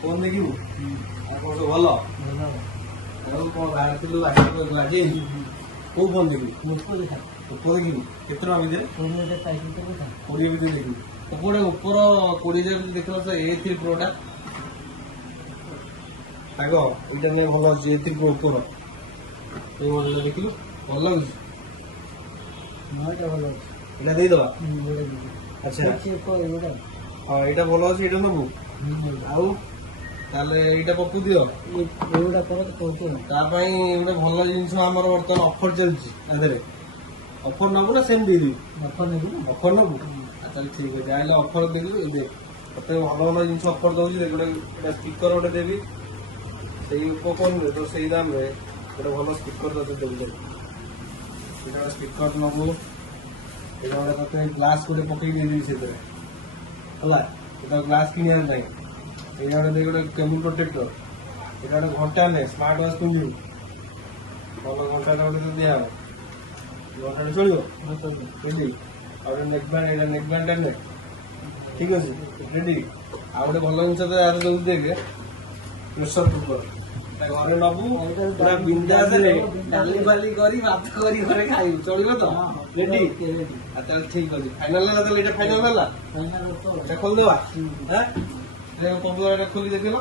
phone ଦେଖିବୁ ଆପଣ ସବୁ ଭଲ ଆଉ କଣ ବାହାରିଥିଲୁ ଆଜି କୋଉ ଫୋନ ଦେଖିବୁ ଓପୋ ଦେଖିବୁ କେତେ ଟଙ୍କା ଭିତରେ 20 ଭିତରେ ଦେଖିବୁ ଓପୋଟା ଉପର 20,000 ଦେଖିଲ ତ A3 ପ୍ରୋଟା ଆଗ ଏଇଟା ନେଇ ଭଲ ଅଛି A3 ପ୍ରୋ ଉପର ଏଇ ମଡେଲ ଦେଖିଲୁ ଭଲ ଲାଗୁଛି ଏଇଟା ଦେଇଦବା ଆଚ୍ଛା ହଁ ଏଇଟା ଭଲ ଅଛି ଏଇଟା ନେବୁ ଆଉ ତାହେଲେ ଏଇଟା ପକଉ ଦିଅ ତା ପାଇଁ ଗୋଟେ ଭଲ ଜିନିଷ ଆମର ବର୍ତ୍ତମାନ ଅଫର ଚାଲିଛି ତା ଦେହରେ ଅଫର ନେବୁ ନା ସେମିତି ଦେଇଦେବି ଅଫର ନେବୁ ତାହେଲେ ଠିକ ଅଛି ଆଇଲେ ଅଫର ଦେଇଦେବି ଦେଖ ମତେ ଭଲ ଭଲ ଜିନିଷ ଅଫର ଦଉଛି ଗୋଟେ ସ୍ପିକର ଗୋଟେ ଦେବି ସେଇ ଉପକରଣରେ ତ ସେଇ ଦାମରେ ଗୋଟେ ଭଲ ସ୍ପିକର ତତେ ଦେବି ସେଇଟା ସ୍ପିକର ନେବୁ ଏଇଟା ଗୋଟେ ତତେ ଗ୍ଲାସ୍ ଗୋଟେ ପକେଇ ଦେଇଦେବି ସେଥିରେ ହେଲା এটা গ্লাস কিনিবার নাই এইটা ଗୋଟେ କେବୁଲ ପ୍ରୋଟେକ୍ଟର ଏଇଟା ଗୋଟେ ଘଣ୍ଟା ନେ ସ୍ମାର୍ଟ ୱାଚ୍ ପିନ୍ଧିବୁ ଭଲ ଘଣ୍ଟାଟା ଗୋଟେ ଦିଆହବ ଘଣ୍ଟାଟା ଚଳିବ ବୁଝିଲି ଆଉ ଗୋଟେ ନେକବ୍ୟାଣ୍ଡ ଏଇଟା ନେକବ୍ୟାଣ୍ଡଟା ନେ ଠିକ ଅଛି ରେଡି ଆଉ ଗୋଟେ ଭଲ ଜିନିଷ ତ ଆର ଦଉଛି ଦେଖେ ପ୍ରେସର କୁକର ଘରେ ନବୁ ପୁରା ବିନ୍ଦାସରେ ଡାଲି ଫାଲି କରି ଭାତ କରି ଘରେ ଖାଇବୁ ଚଳିବ ତ ରେଡି ତାହେଲେ ଠିକ ଅଛି ଫାଇନାଲ ହେଲା ତାହେଲେ ଏଇଟା ଫାଇନାଲ ହେଲା এটা খোল দেওয়া হ্যাঁ কম্পিউটারটা খুলি দেখিল